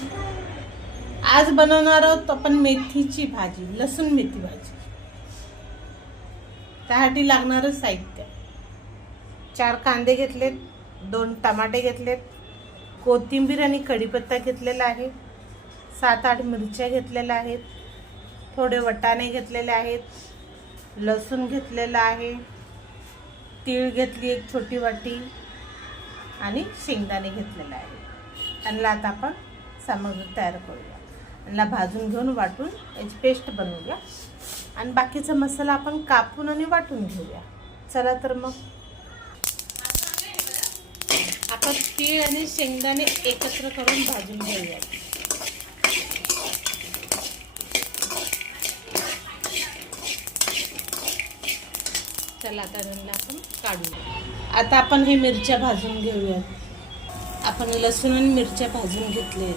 आज बनवणार आहोत आपण मेथीची भाजी, लसूण मेथी भाजी। त्यासाठी लागणारं साहित्य 4 कांदे घेतलेत, 2 टमाटे घेतलेत, कोथिंबीर आणि कढीपत्ता घेतलेला आहे, 7-8 मिरच्या घेतलेल्या आहेत, थोडे वाटाणे घेतलेले आहेत, लसूण घेतलेला आहे, तीळ घेतली 1 छोटी वाटी आणि शेंगदाणे घेतलेले आहे। त्यांना आता आपण सामग्री तयार करूया। यांना भाजून घेऊन वाटून याची पेस्ट बनवूया आणि बाकीचा मसाला आपण कापून आणि वाटून घेऊया। चला तर मग आपण तीळ आणि शेंगदाणे एकत्र करून भाजून घेऊया। चला आता यांना आपण काढूया। आता आपण हे मिरच्या भाजून घेऊया। आपण लसूण आणि मिरच्या भाजून घेतले।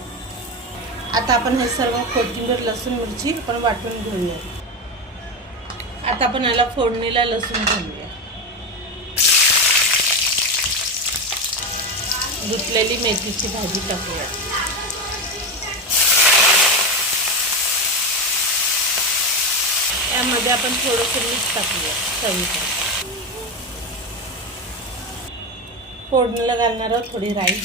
आता आपण हे सर्व कोथिंबीर लसूण मिरची आपण वाटून घेऊया। आता आपण याला फोडणीला लसूण घालूया। धुतलेली मेथीची भाजी टाकूया। यामध्ये आपण थोडंसं मीठ टाकूया चवीनुसार। फोडणीला घालणार आहोत थोडी राई,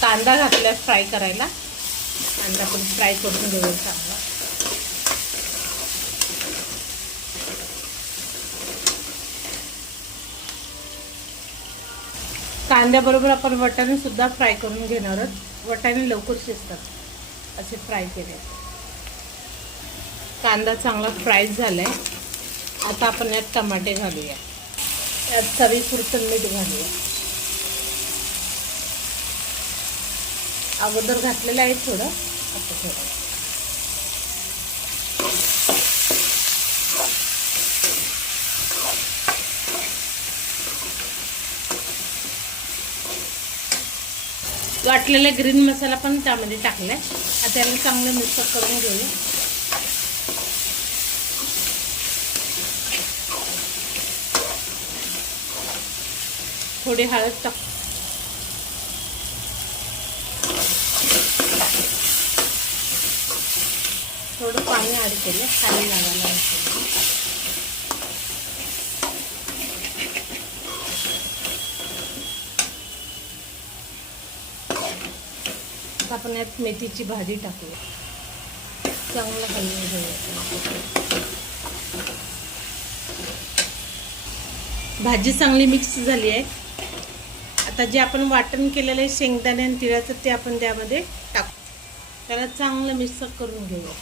कांदा घातला फ्राय करायला। कांदा पण फ्राय करून घेऊया चांगला। कांद्याबरोबर आपण वाटाणे सुद्धा फ्राय करून घेणार आहोत। वाटाणे लवकर शिजतात असे फ्राय केले। कांदा चांगला फ्राय झालाय। आता आपण यात टमाटे घालूया। यात चवीपुरतं मीठ घालूया। अगोदर घातलेलं आहे थोडं, आता थोडं। वाटलेला ग्रीन मसाला पण त्यामध्ये टाकलाय। आता याला चांगलं मिक्स करून घेऊया। थोडी हळद टाक, थोडं पाणी ऍड केलं खाली लागायला। आता आपण यात मेथीची भाजी टाकूया। चांगलं हलवून घेऊया। भाजी चांगली मिक्स झाली आहे। आता जे आपण वाटण केलेलं आहे शेंगदाणे आणि तिळाचं ते आपण त्यामध्ये टाकू। त्याला चांगलं मिक्स करून घेऊया।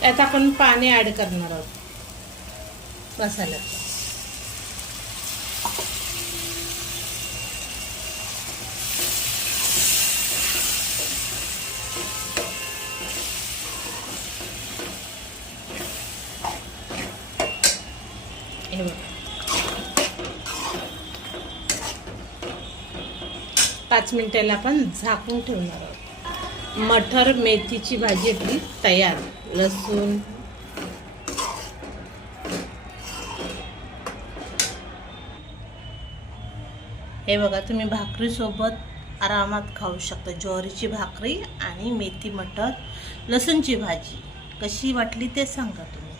त्यात आपण पाणी ऍड करणार आहोत मसाल्यात। हे बघा 5 मिनिटाला आपण झाकून ठेवणार आहोत। मटर मेथीची भाजी आपली तयार। लसूण, हे बघा तुम्ही भाकरी सोबत आरामात खाऊ शकता। ज्वारीची भाकरी आणि मेथी मटर लसूणची भाजी कशी वाटली ते सांगा तुम्ही।